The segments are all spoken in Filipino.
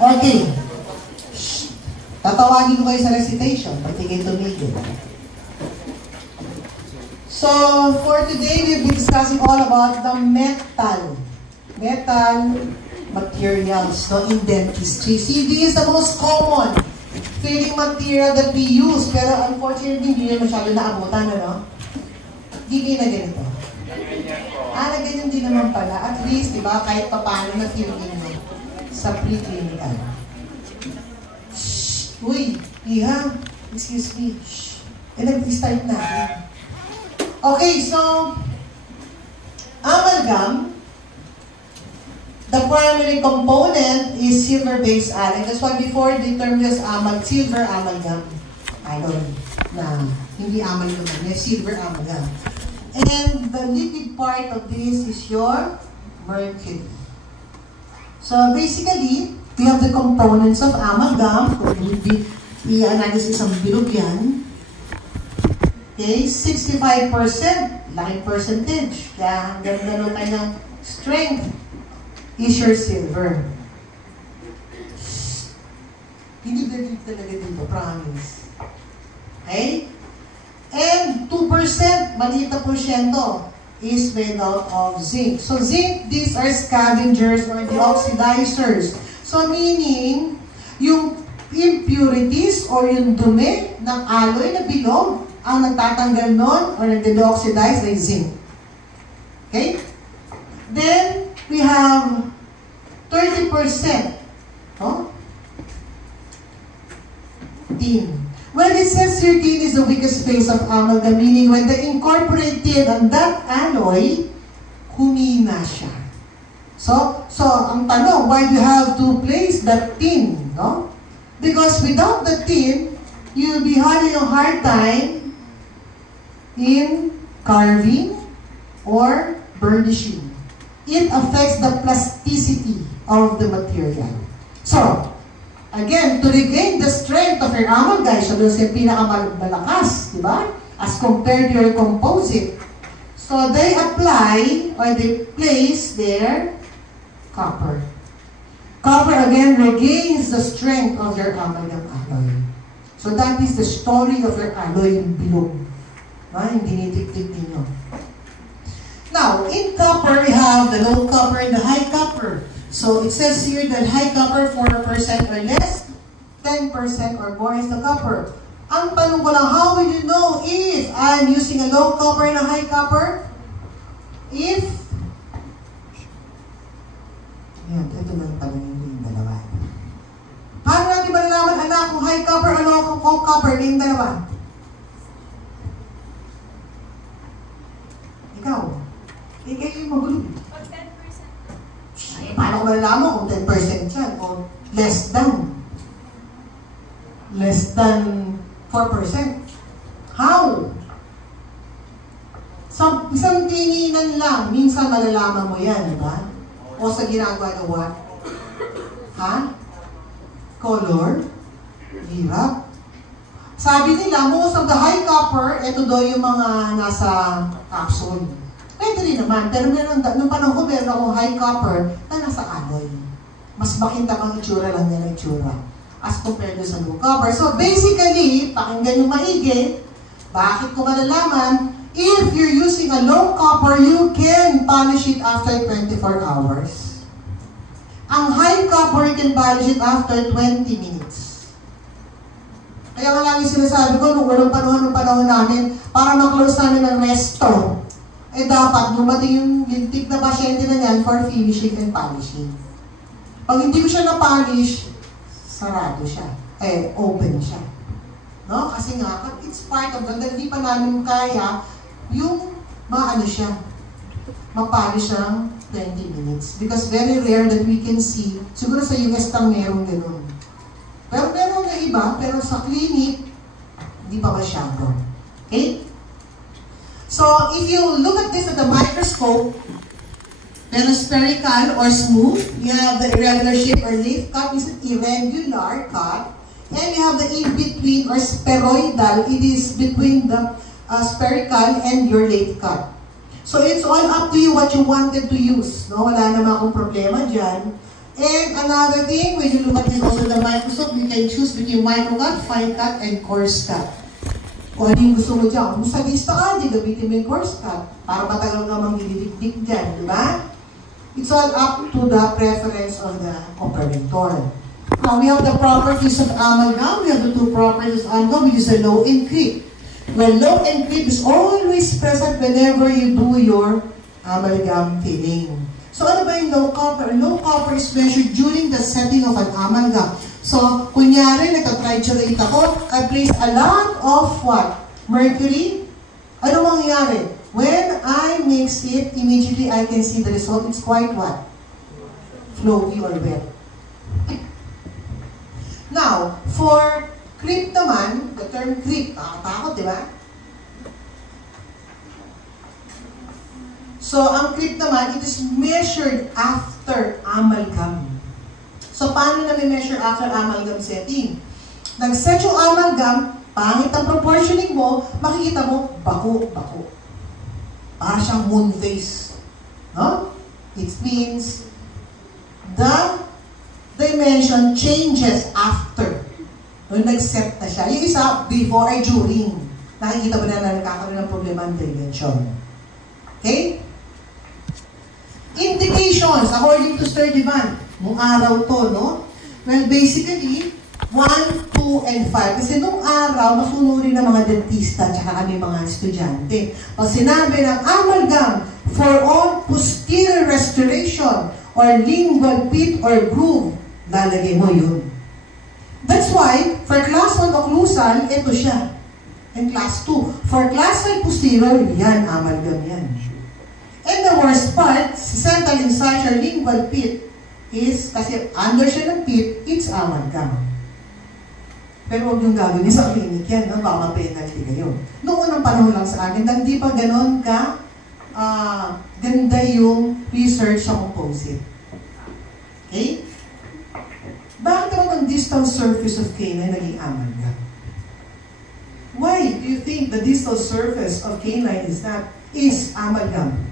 Okay. Tatawagin ko kayo sa recitation. Pati kayo tumigil. So, for today, we'll be discussing all about the metal materials, no, in dentistry. See, this is the most common filling material that we use. Pero unfortunately, hindi na masyado naabutan, ano? Hindi kayo na ganito. Na ganyan din naman pala. At least, di ba, kahit paano na filling mo sa pre-clinical. Shhh! Uy! Iha! Excuse me. Shhh! Nag-start natin. Okay, so, amalgam, the primary component is silver-based alloy. That's why before they termed this silver amalgam. Alloy na hindi amalgam, silver amalgam. And the liquid part of this is your mercury. So basically, we have the components of amalgam. Kung hindi i-analysis ang bilog yan. Okay, 65%, laking percentage. Kaya hanggang gano'n tayo ng strength is your silver. Hindi believe talaga dito, promise. Okay? And 2%, maliit na porsyento, is made out of zinc. So zinc, these are scavengers or the oxidizers. So meaning, yung impurities or yung dumi ng alloy na bilog, ang nagtatanggal nun or nag-deoxidize ay zinc. Okay? Then, we have 30%. Oh? Tin. Well, it says here tin is the weakest phase of amalgam, meaning when they incorporated on that alloy, humina siya. So ang tanong, why do you have to place that tin? No? Because without the tin, you'll be having a hard time in carving or burnishing. It affects the plasticity of the material. So, again, to regain the strength of your amalgam, siya doon siya pinakamalakas, di ba? As compared to your composite. So, they apply or they place their copper. Copper, again, regains the strength of your amalgam alloy. So, that is the story of your alloy yung bilog. Yung dinitik-tik ninyo. Now, in copper, we have the low copper and the high copper. So, it says here that high copper, 4% or less, 10% or more is the copper. Ang tanong ko lang, how will you know if I'm using a low copper and a high copper? If, yan, ito lang pala yung dalawa. Paano natin malalaman, anak, kung high copper o low copper na yung dalawa? Ikaw. Kayo yung magulo. O 10%. Ay, paano ko malalaman kung 10% yan o less than 4%? How? Sa isang tinginan lang, minsan malalaman mo yan, di ba? O sa ginagawa na what? Ha? Color? Hirap? Sabi nila, most of the high copper, ito daw yung mga nasa capsule. Pwede rin naman, pero nung panahon ko, meron akong high copper na nasa alloy. Mas makintabang itsura lang yan ang itsura as compared to sa low copper. So basically, pakinggan yung maigi, bakit ko malalaman? If you're using a low copper, you can polish it after 24 hours. Ang high copper, you can polish it after 20 minutes. Kaya nga lang yung sinasabi ko, nung unang panahon namin, para ma-close namin ng resto, dapat dumating yung tip na pasyente na yan for finishing and polishing. Pag hindi ko siya na-polish, sarado siya. Open siya. No? Kasi nga, it's part of that. Hindi pa namin kaya yung maano siya, ma-polish ng 20 minutes. Because very rare that we can see, siguro sa US lang meron ganun. Pero meron na iba, pero sa clinic, hindi pa masyado. Okay? So, if you look at this at the microscope, then a spherical or smooth, you have the irregular shape or leaf cut, is an irregular cut, and you have the in-between or spheroidal, it is between the spherical and your leaf cut. So, it's all up to you what you wanted to use. No? Wala naman akong problema dyan. And another thing, when you look at it also the microscope, you can choose between microcut, fine cut, and coarse cut. Kung ano yung gusto mo dyan, kung sadista ka, di gamitin mo yung coarse cut para matagal ka magdidikdik dyan, di ba? It's all up to the preference of the operator. Now, we have the properties of amalgam. We have the two properties of amalgam, which is the low and creep. Well, low and creep is always present whenever you do your amalgam filling. So, ano ba yung low copper? Low copper is measured during the setting of an amalgam. So, kunyari, nagka-triturate ako, I place a lot of what? Mercury. Ano mangyayari? When I mix it, immediately I can see the result. It's quite what? Flowy or wet. Now, for creep naman, the term creep, nakakatakot, di ba? So, ang creep naman, it is measured after amalgam. So, paano na measure after amalgam setting? Nag-set yung amalgam, pangit ang proportioning mo, makikita mo, bako. Para siyang moon face. No? It means the dimension changes after. Nung nag-set na siya. Yung isa, before ay during. Nakikita mo na nagkakaroon ng problema ang dimension. Okay? Indications, according to Sturtevant. Nung araw to, no? Well, basically, 1, 2, and 5. Kasi nung araw, masunurin ng mga dentista at kami mga estudyante. Pag sinabi ng amalgam for all posterior restoration or lingual pit or groove, lalagay mo yun. That's why, for class 1 occlusal, ito siya. And class 2. For class 1 posterior, yan, amalgam yan. And the worst part, central incisor lingual pit, is, kasi under siya ng pit, it's amalgam. Pero huwag yung gagawin sa clinic yan, no? Baka ma-penalty kayo. Noong unang panahon lang sa akin, hindi pa ganon ka ganda yung research sa composite. Okay? Bakit naman ang distal surface of canine naging amalgam? Why do you think the distal surface of canine is amalgam?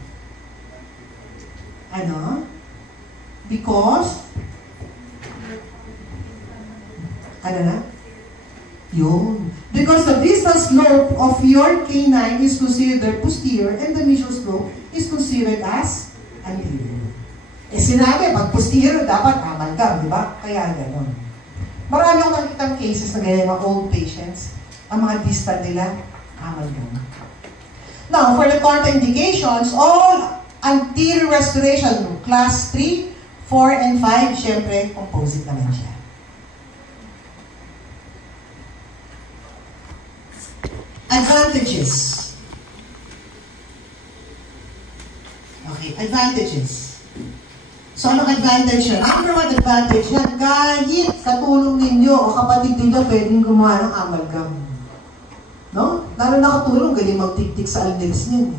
Ano? Because, ano na? Yun. Because the distal slope of your canine is considered posterior and the medial slope is considered as anterior. Eh sinabi, pag posterior, dapat amalgam, di ba? Kaya gano'n. Marami akong nakikitang cases na ganyan, mga old patients, ang mga distal nila, amalgam. Now, for the contraindications, all anterior restoration, class 3, 4, and 5, syempre, composite naman siya. Advantages. Okay, advantages. So, anong advantage yan? Number 1 advantage yan, kahit katulong ninyo o kapatid ninyo, pwedeng gumawa ng amalgam. No? Lalo na katulong, galing magtiktik sa aldeles niyo.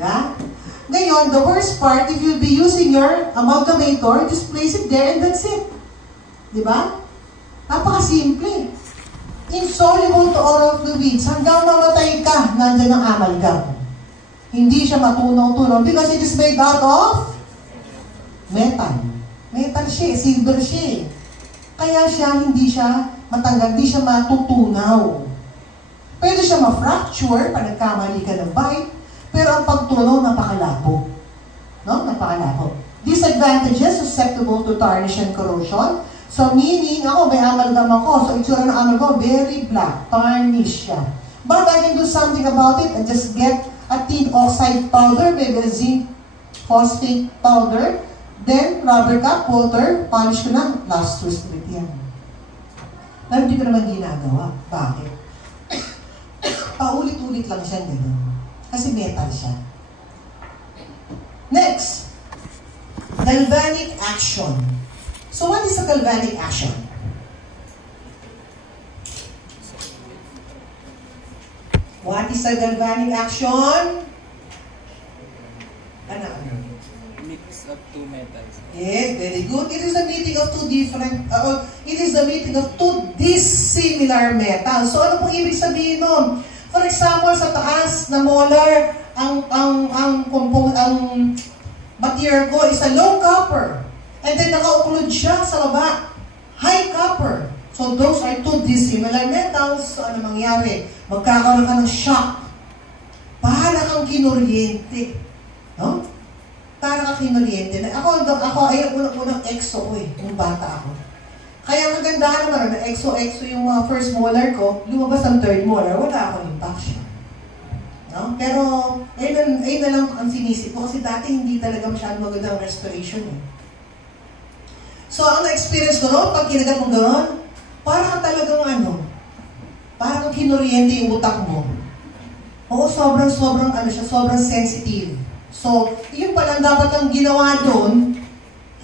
Yeah? Ngayon, the worst part, if you'll be using your amalgamator, just place it there and that's it. Diba? Napakasimple. Insoluble to oral fluids. Hanggang mamatay ka, nandyan ang amalgam. Hindi siya matunaw-tunaw because it is made out of metal. Metal siya, silver siya. Kaya siya, hindi siya matanggal, hindi siya matutunaw. Pwede siya ma-fracture pag nagkamali ka ng bite, pero ang pagtunaw, napakalabo. No? Napakalabo. Disadvantages, susceptible to tarnish and corrosion. So, meaning, ako, may amalgam ako. So, itsura ng amalgam, very black. Tarnish siya. But I can do something about it and just get a tin oxide powder, maybe a zinc phosphate powder, then rubber cap, water, polish ko na, last twist ulit yan. Pero hindi ko naman ginagawa. Bakit? Paulit-ulit lang siya gano'n. Kasi metal siya. Next, galvanic action. So what is a galvanic action? What is a galvanic action? Ano? Mix of two metals. Yes, very good. It is the meeting of two different, it is the meeting of two dissimilar metals. So ano pong ibig sabihin nun? For example, sa taas na molar, ang material ko is a low copper. And then naka-occlude siya sa baba. High copper. So those are two dissimilar metals. So ano mangyari? Magkakaroon ka ng shock. Para kang kinuryente. No? Para kang kinuryente. Ako ay unang exo ko eh, nung bata ako. Kaya magandahan naman na exo yung mga first molar ko, lumabas ang third molar, wala akong impaction. No? Pero, ayun na lang ang sinisip ko kasi dati hindi talaga masyadong magandang restoration eh. So, ang na-experience ko noon, pag kinagat mo gano'n, para ka talagang para kang kinuryente yung utak mo. Oo, sobrang sensitive. So, yun palang dapat ang ginawa doon,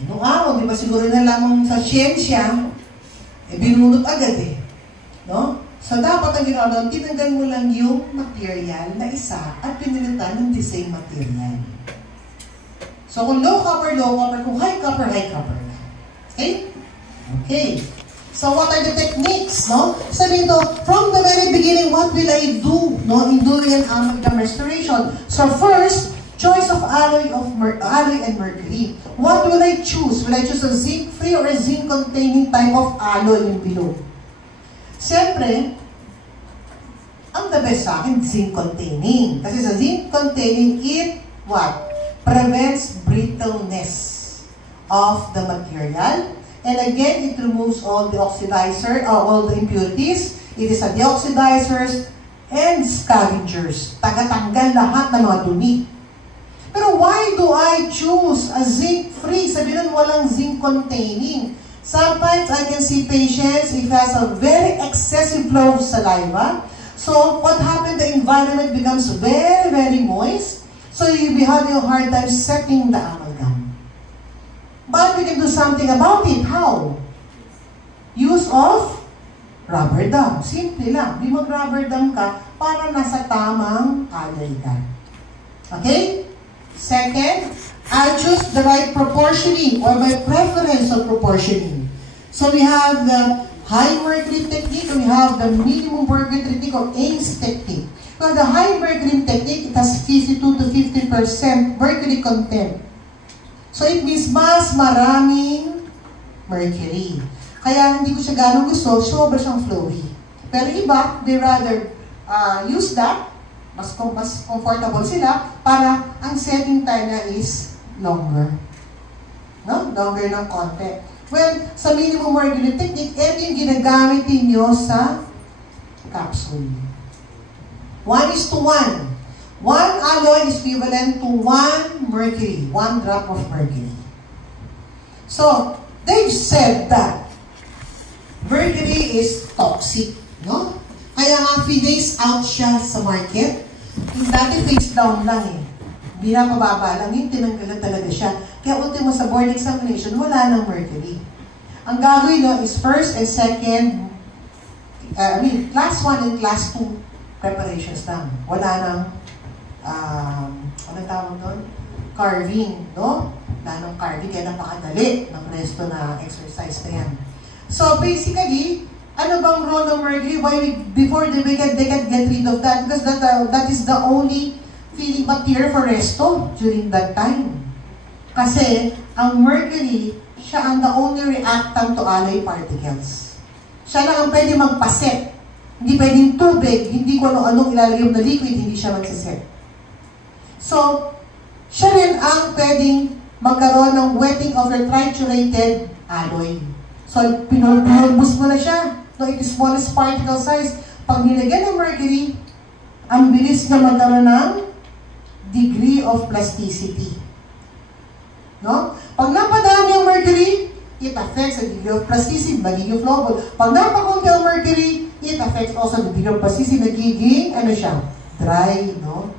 nung araw, di ba siguro na lamang sa siyensya, binunot agad eh. No? So, dapat ang ginawa doon, tinanggal mo lang yung material na isa at pinilitan ng the same material. So, kung low copper, kung high copper na. Okay? Okay. So, what are the techniques, no? Sabihin to, from the very beginning, what will I do, no, in doing an amalgam restoration? So, first, choice of alloy and mercury. What will I choose? Will I choose a zinc-free or a zinc-containing type of alloy yung below? Siyempre, ang the best sa akin, zinc-containing. Kasi sa zinc-containing, it, what? Prevents brittleness of the material. And again, it removes all the oxidizer, all the impurities. It is a deoxidizers and scavengers. Tagatanggal lahat ng mga dumi. Pero why do I choose a zinc-free? Sabihin nun, walang zinc-containing. Sometimes I can see patients, if has a very excessive flow of saliva. So what happened, the environment becomes very, very moist. So you'll be having a hard time setting the amalgam. But we can do something about it. How? Use of rubber dam. Simple lang. Di mag-rubber dam ka para nasa tamang alloy ka. Okay? Second, I'll choose the right proportioning or my preference of proportioning. So we have the high mercury technique and we have the minimum mercury technique or AIMS technique. So the high mercury technique, it has 52 to 50% mercury content. So it means mas maraming mercury. Kaya hindi ko siya ganong gusto, sobra siyang flowy. Pero iba, they rather use that, mas comfortable sila, para ang setting time na is longer. No? Longer ng konti. Well, sa minimum mercury technique, ito yung ginagamit niyo sa capsule. 1:1. One alloy is equivalent to 1 mercury, 1 drop of mercury. So, they've said that mercury is toxic, no? Kaya nga, days out siya sa market. Yung dati face down lang eh. Binapababa lang yun, tinanggalan talaga siya. Kaya ultimo sa board examination, wala ng mercury. Ang gagawin no, is first and second, class 1 and class 2 preparations lang. Wala nang ano tawag doon? Carving, no? Wala nang carving, kaya napakadali ng resto na exercise na yan. So basically, ano bang role ng mercury? Why before they can get rid of that? Because that is the only feeding material for resto during that time. Kasi ang mercury, siya ang the only reactant to alloy particles. Siya lang ang pwede magpaset. Hindi pwedeng tubig, hindi ko ano-anong ilalagay na liquid, hindi siya magsaset. So, siya rin ang pwedeng magkaroon ng wetting of the triturated alloy. So, pinulbus mo na siya. So, it is smallest particle size. Pag nilagyan ng mercury, ang bilis na magkaroon ng degree of plasticity. No? Pag napadami ang mercury, it affects the degree of plasticity, magiging flowable. Pag napakunti ang mercury, it affects also the degree of plasticity, nagiging, ano siya, dry, no?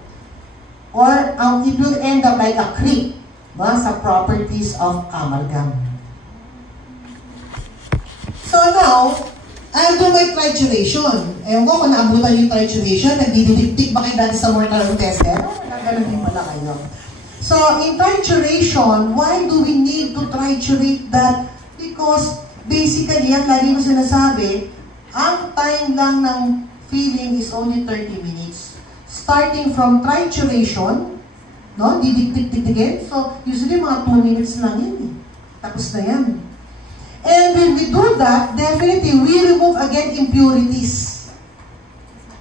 Or it will end up like a creep, no? Sa properties of amalgam. So now, I'll do my trituration. Ewan ko kung naabutan yung trituration, nagdididiktik ba kayo dati sa mortar and tester? Ganun din pala kayo. So, in trituration, why do we need to triturate that? Because, basically, ang lagi mo sinasabi, ang time lang ng feeding is only 30 minutes. Starting from trituration, no? Didiktik-diktikin. So, usually mga 2 minutes lang yun. Tapos na yan. And when we do that, definitely, we remove again impurities.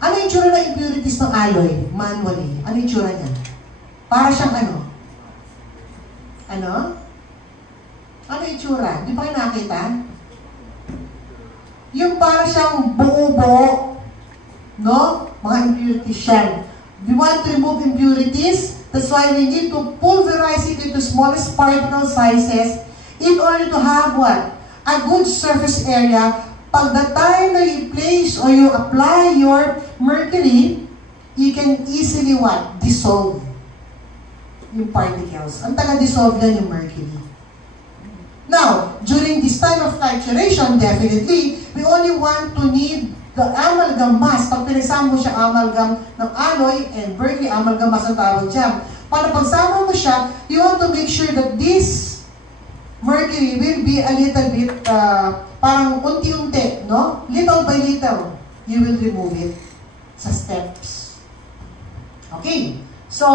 Ano yung tsura ng impurities ng alloy? Manually. Ano yung tsura niya? Para siyang ano? Ano? Ano yung tsura? Di pa kayo nakita? Yung para siyang buo-buo. No? Mga impurities siya. We want to remove impurities. That's why we need to pulverize it into smallest particle sizes in order to have what? A good surface area. Pag the time na you place or you apply your mercury, you can easily what? Dissolve yung particles. Ang taga-dissolve yan yung mercury. Now, during this time of titration, definitely, we only want to need the amalgam mass. Pag pinasama mo siya amalgam ng alloy and mercury, amalgam mass ang tawag dyan. Para pagsama mo siya, you want to make sure that this mercury will be a little bit, parang unti-unti, no? Little by little, you will remove it sa steps. Okay, so,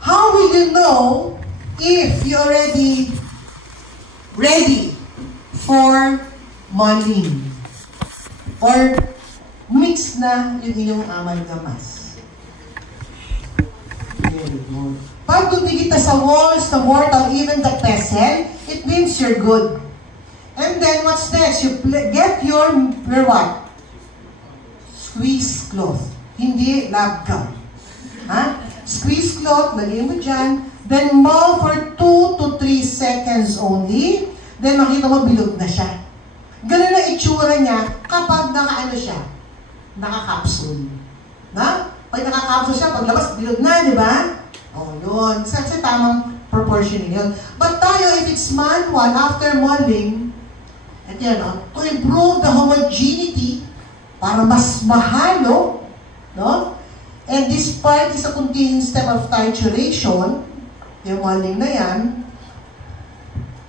how will you know if you already ready for modeling? Or mix na yung inyong amalgamas. Very good. Pag dumikit na sa walls, the mortar, even the pestle, it means you're good. And then what's next? You get your what? Squeeze cloth. Hindi lab gum. Ha? Squeeze cloth, lagay mo dyan. Then mold for 2 to 3 seconds only. Then makita mo bilog na siya. Ganun ang itsura niya kapag naka-ano siya, naka-capsule. Na? Pag naka-capsule siya, paglabas, bilog na, di ba? O, yun. Kasi tamang proportion yun. But tayo, if it's manual, after molding, at yan, to improve the homogeneity, para mas mahalo, no? And this part is a continuing step of titration, yung molding na yan.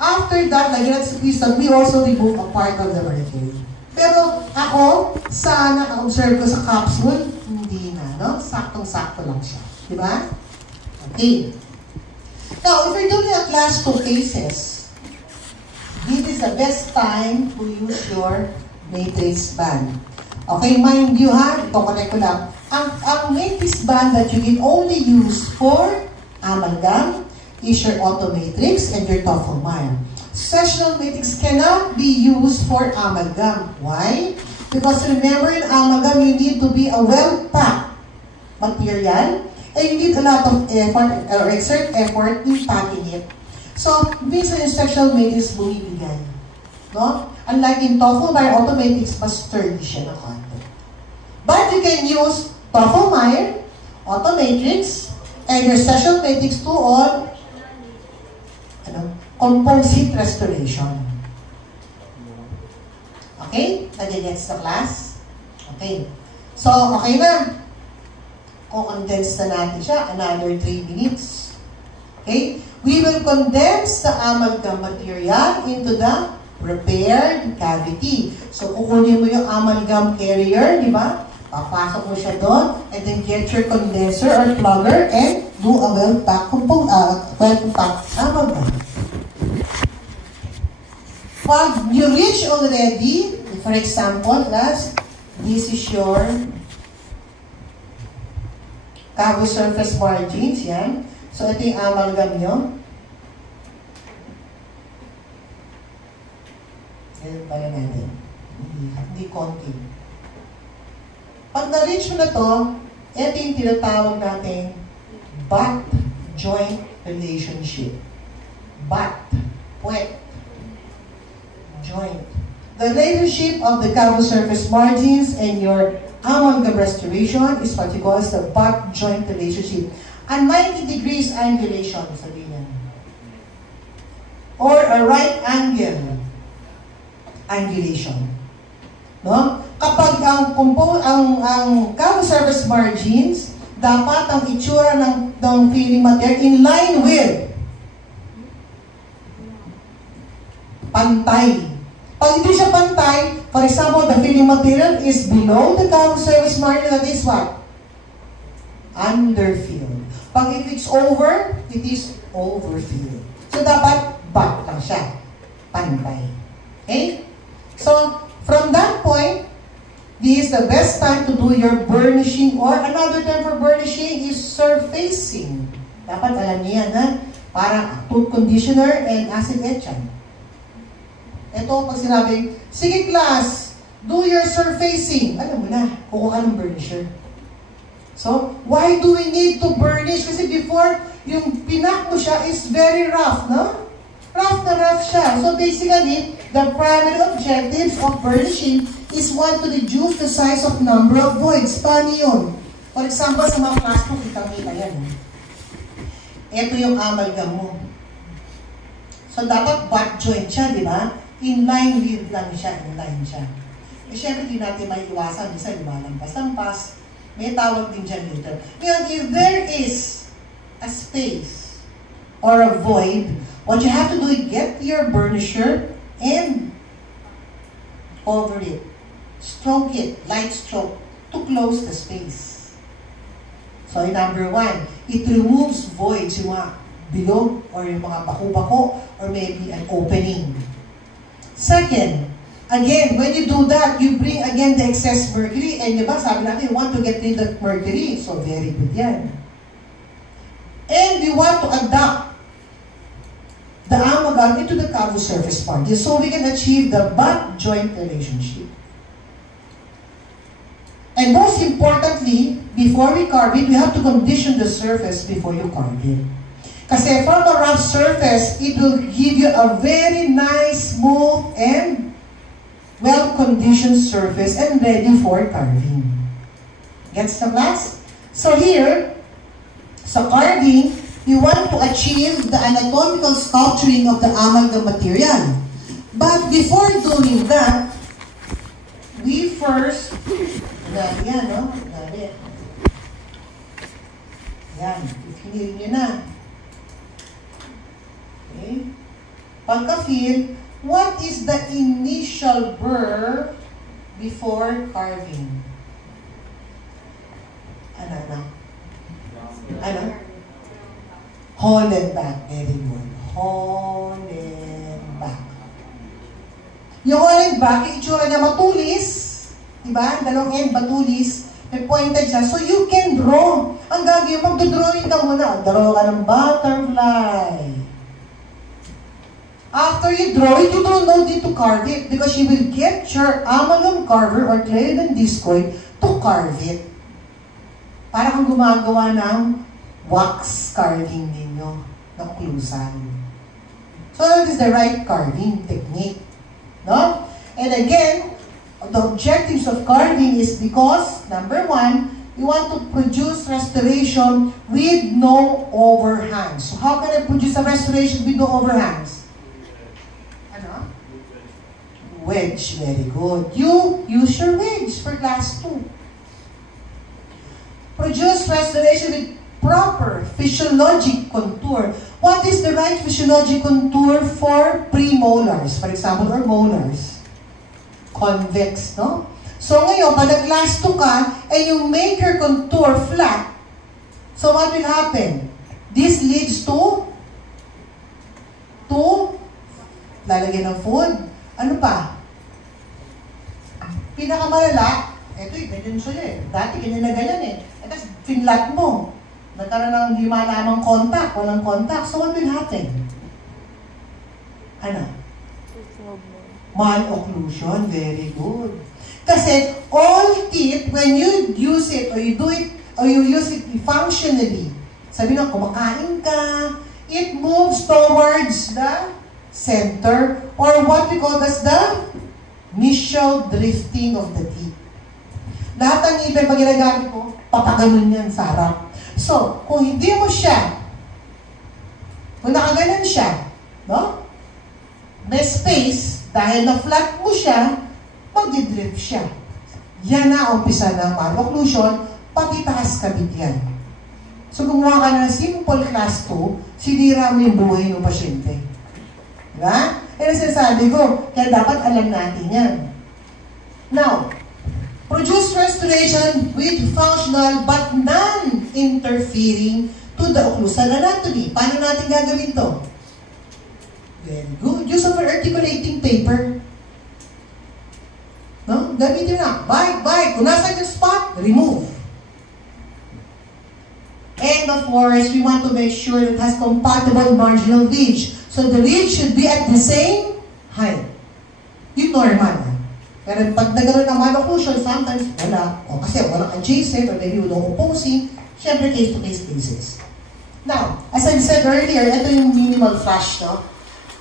After that, lagyan natin sa crystal, we also remove a part of the mercury. Pero ako, sa naka-observe ko sa capsule, hindi na, no? Saktong-sakto lang siya. Diba? Okay. Now, if you're doing a class 2 cases, this is the best time to use your matrix band. Okay, mind you ha, ito connect ko lang. Ang matrix band that you can only use for amalgam is your automatrix and your Toffelmeyer. Sessional matrix cannot be used for amalgam. Why? Because remember in amalgam, you need to be a well-packed material and you need a lot of effort or exert effort in packing it. So, minsan yung sessional matrix bumibigay. No? Unlike in Toffelmeyer, automatrix, mas sturdy siya na konti. But you can use Toffelmeyer, automatrix, and your sessional matrix to all composite restoration. Okay? Nag-gets the class? Okay. So, okay na. Condense na natin siya. Another 3 minutes. Okay? We will condense the amalgam material into the prepared cavity. So, kukunin mo yung amalgam carrier, di ba? Papasok mo siya doon, and then get your condenser or plugger and do a well-packed amalgam. Pag you reach already, for example, class, this is your cavo surface margins, yan. So, ito yung amalgam nyo. Yan pala natin. Hindi konti. Pag na-reach mo na to, ito yung tinatawag natin butt joint relationship. Butt, puwet, joint. The relationship of the cavo surface margins and your amalgam restoration is what you call the butt joint relationship. A 90 degrees angulation, sabihin yan. Or a right angle angulation. No? Kapag ang cavo surface margins, dapat ang itsura ng filling material in line with pantay. Pag hindi siya pantay, for example, the filling material is below the cavo surface margin, that is what? Underfilled. Pag if it's over, it is overfilled. So dapat back. diaphragm siya. Pantay. Okay? So, from that point, this is the best time to do your burnishing, or another term for burnishing is surfacing. Dapat alam niya na parang tooth conditioner and acid etchant. Ito, pag sinabi, sige class, do your surfacing. Alam mo na, kukuha ng burnisher. So, why do we need to burnish? Kasi before, yung pinak mo siya is very rough, no? Rough na rough siya. So basically, the primary objectives of burnishing is one, to reduce the size of number of voids. Paano yun? For example, sa mga plastic, kitang-kita yan. Ito yung amalgam mo. So dapat butt joint siya, di ba? In-line with lang siya, in-line siya. Eh syempre, di natin maiiwasan. Minsan, lumalampas-lampas. May tawag din dyan later. Ngayon, if there is a space or a void, what you have to do is get your burnisher and over it. Stroke it, light stroke, to close the space. So, number one, it removes voids, yung mga bilog or yung mga bako-bako or maybe an opening. Second, again, when you do that, you bring again the excess mercury. And diba, sabi natin, you want to get rid of mercury. So, very good yan. And we want to adapt the amalgam into the cavus surface particles so we can achieve the butt-joint relationship. And most importantly, before we carve it, we have to condition the surface before you carve it. Kasi from a rough surface, it will give you a very nice, smooth, and well-conditioned surface and ready for carving. Gets the class? So here, sa carving, we want to achieve the anatomical sculpturing of the amalgam material. But before doing that, we first, yan, no? Yan, i-feel nyo na. Okay? Pagka-feel, what is the initial burr before carving? Ano? Hold and back. Very good. Hold and back. Yung hold and back, yung itsura niya matulis. Diba? Dalawang end, matulis. May pointed siya. So you can draw. Ang gagawin, magdodrawing ka muna. Draw ka ng butterfly. After you draw it, you don't need to carve it because you will get your amalgam carver or Clarendon discoid to carve it. Para kang gumagawa ng wax carving ninyo na oklusan. So that is the right carving technique. No? And again, the objectives of carving is because, number one, you want to produce restoration with no overhangs. So how can I produce a restoration with no overhangs? Ano? Wedge. Very good. You use your wedge for class 2. Produce restoration with proper physiologic contour. What is the right physiologic contour for premolars, for example, or molars? Convex, no? So ngayon, pag nag-class 2 ka, and you make your contour flat, so what will happen? This leads to lalagyan ng food. Ano pa? Pinakamalala, eto ganyan siya eh. Dati ganyan na ganyan eh. Tapos finlat mo. Nagkaroon ng di malamang contact, walang contact. So what will happen? Ano? Malocclusion. Very good. Kasi all teeth, when you use it, or you do it, or you use it functionally, sabi na, kumakain ka, it moves towards the center, or what we call as the mesial drifting of the teeth. Lahat ng ngipin, pag ginagamit ko, papaganon yan sa harap. So, kung hindi mo siya, kung nakaganon siya, no? May space, dahil na-flat mo siya, magdidrip siya. Yan na ang umpisa ng malocclusion, pati taas kabit yan. So, gumawa ka ng simple class 2, sinira mo yung buhay ng pasyente. Diba? Yan ang sinasabi ko, kaya dapat alam natin yan. Now, produce restoration with functional but non-interfering to the occlusal anatomy. Paano natin gagawin to? Very good. Use of articulating paper. No? Gamitin na. Bite. Kung nasa yung spot, remove. And of course, we want to make sure it has compatible marginal ridge. So the ridge should be at the same height. Yung normal. Pero pag nagkaroon ng malocclusion, sometimes wala. O kasi walang adjacent or maybe walang opposing. Siyempre, case-to-case basis. Now, as I said earlier, ito yung minimal flash, no?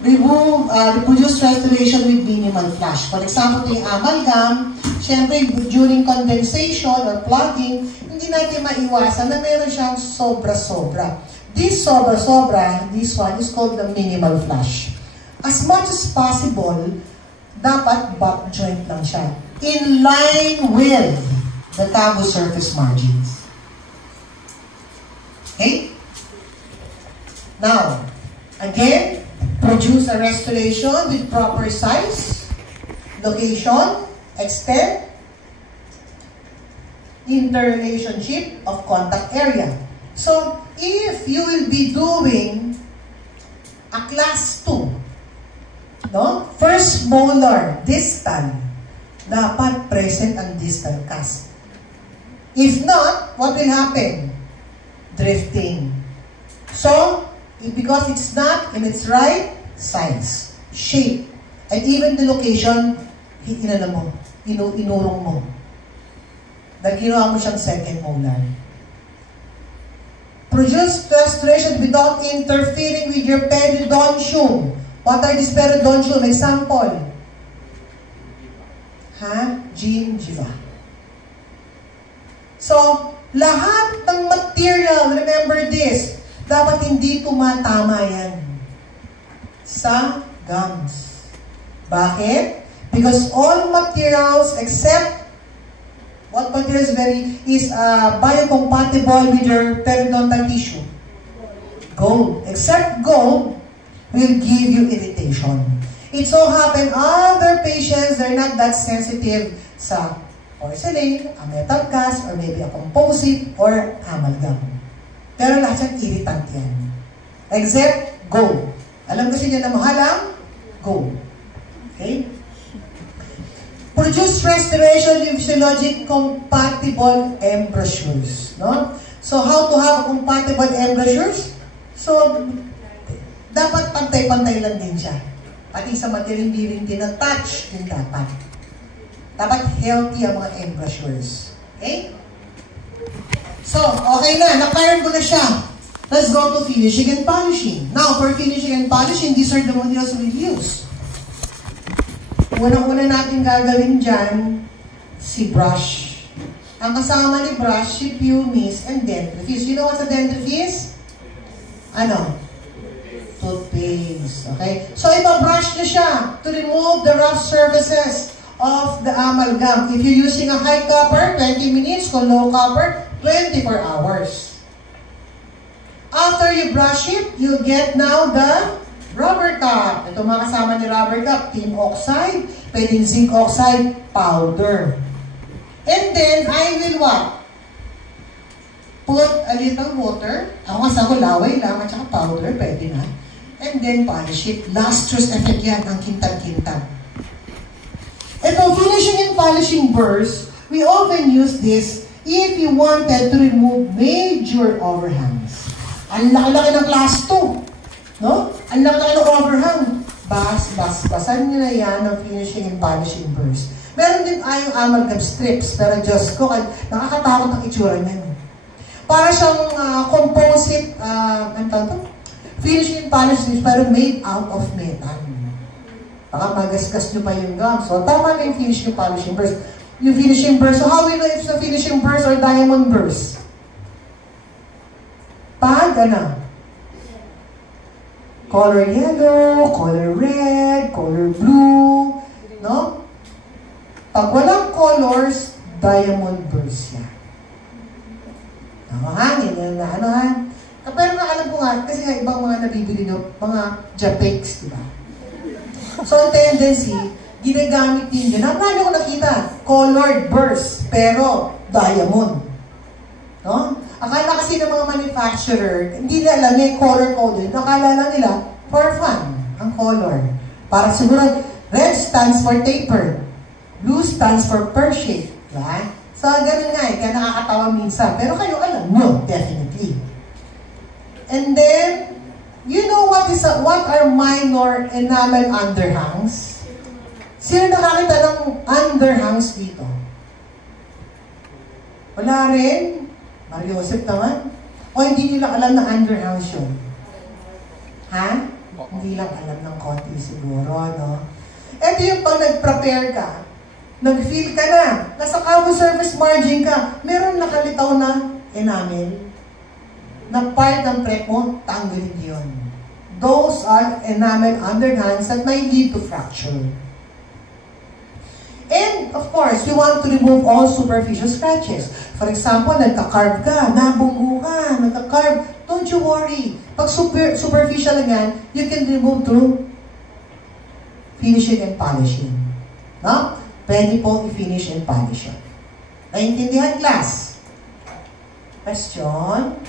Reproduce restoration with minimal flash. For example, ito yung amalgam. Siyempre, during condensation or plugging, hindi natin maiwasan na meron siyang sobra-sobra. This sobra-sobra, this one is called the minimal flash. As much as possible, dapat butt joint lang siya. In line with the tabo surface margins. Okay? Now, again, produce a restoration with proper size, location, extent, interrelationship of contact area. So, if you will be doing a class 2, no? First molar, distal, dapat present ang distal cusp. If not, what will happen? Drifting. So, because it's not in its right size, shape, and even the location, inurong mo. Dahil ginawa mo siyang second molar. Produce restoration without interfering with your periodontium. What are these periodontium? Example. Gingiva. So, lahat ng material, remember this, dapat hindi tumatama yan sa gums. Bakit? Because all materials except what material is biocompatible with your periodontal tissue? Gold. Except gold will give you irritation. It so happen other patients, they're not that sensitive sa porcelain, a metal cast, or maybe a composite, or amalgam. Pero lahat siyang irritant yan. Except gold. Alam kasi niya na mahal ang gold. Okay? Produce restoration with physiologic compatible embouchures. No? So, how to have compatible embouchures? So, dapat pantay-pantay lang din siya. Pati sa material hindi rin tinatouch din dapat. Dapat healthy ang mga embouchures. Okay? So, okay na. Na-clear ko na siya. Let's go to finishing and polishing. Now, for finishing and polishing, these are the materials we'll use. Unang-una natin gagawin dyan, si brush. Ang kasama ni brush, si pumice and dentifrice. You know what's a dentifrice? Ano? Toothpaste. Okay? So, iba-brush nyo siya to remove the rough surfaces of the amalgam. If you're using a high copper, 20 minutes. Kung low copper, 24 hours. After you brush it, you'll get now the rubber cap. Ito mga kasama ni rubber cap, tin oxide, pwedeng zinc oxide, powder. And then, I will what? Put a little water. Ako kasi ako laway lang at saka powder, pwede na. And then polish it. Lustrous effect yan, ang kintan-kintan. Ito, finishing and polishing burrs, we often use this if you wanted to remove major overhangs. Ang laki-laki ng class 2. No? Ang laki-laki ng overhang. Basan nyo na yan ng finishing and polishing burrs. Meron din tayong amalgam strips, pero Diyos ko, nakakatakot ang itsura niyan. Para siyang composite, finishing and polishing strips, pero made out of metal. Baka magasgas nyo pa yung gums. So, tama na yung finishing and polishing burrs. Yung finishing burrs, so how do you know if it's a finishing burrs or diamond burrs? Pag, color yellow, color red, color blue, no? Pag walang colors, diamond burrs yan. Hangin na, Pero alam ko nga, kasi nga ibang mga nabibili nyo, mga Japex, di ba? So, ang tendency, ginagamit din yun. Marami ko nakita, colored burrs, pero diamond. No? Akala kasi ng mga manufacturer, hindi nila alam yung color coded. Akala lang nila, for fun. ang color. Para siguro, red stands for taper. Blue stands for pear shape. Diba? So, ganun nga kaya nakakatawa minsan. Pero kayo alam nyo, definitely. And then, you know what are minor enamel underhangs? Sino nakakita ng underhangs dito? Wala rin? Mario Joseph naman? O hindi nila alam na underhangs yun? Ha? Hindi lang alam ng konti siguro, no? Ito yung pag nag-prepare ka, nag-feel ka na, nasa common service margin ka, meron nakalitaw na enamel, na part ng prep mo, tanggalin yun. Those are enamel underhangs that may lead to fracture. And, of course, you want to remove all superficial scratches. For example, nagka-carve ka, nabunggo ka, nagka-carve, don't you worry. Pag superficial lang yan, you can remove through finishing and polishing. No? Pwede po i-finish and polish yan. Naintindihan, class? Question?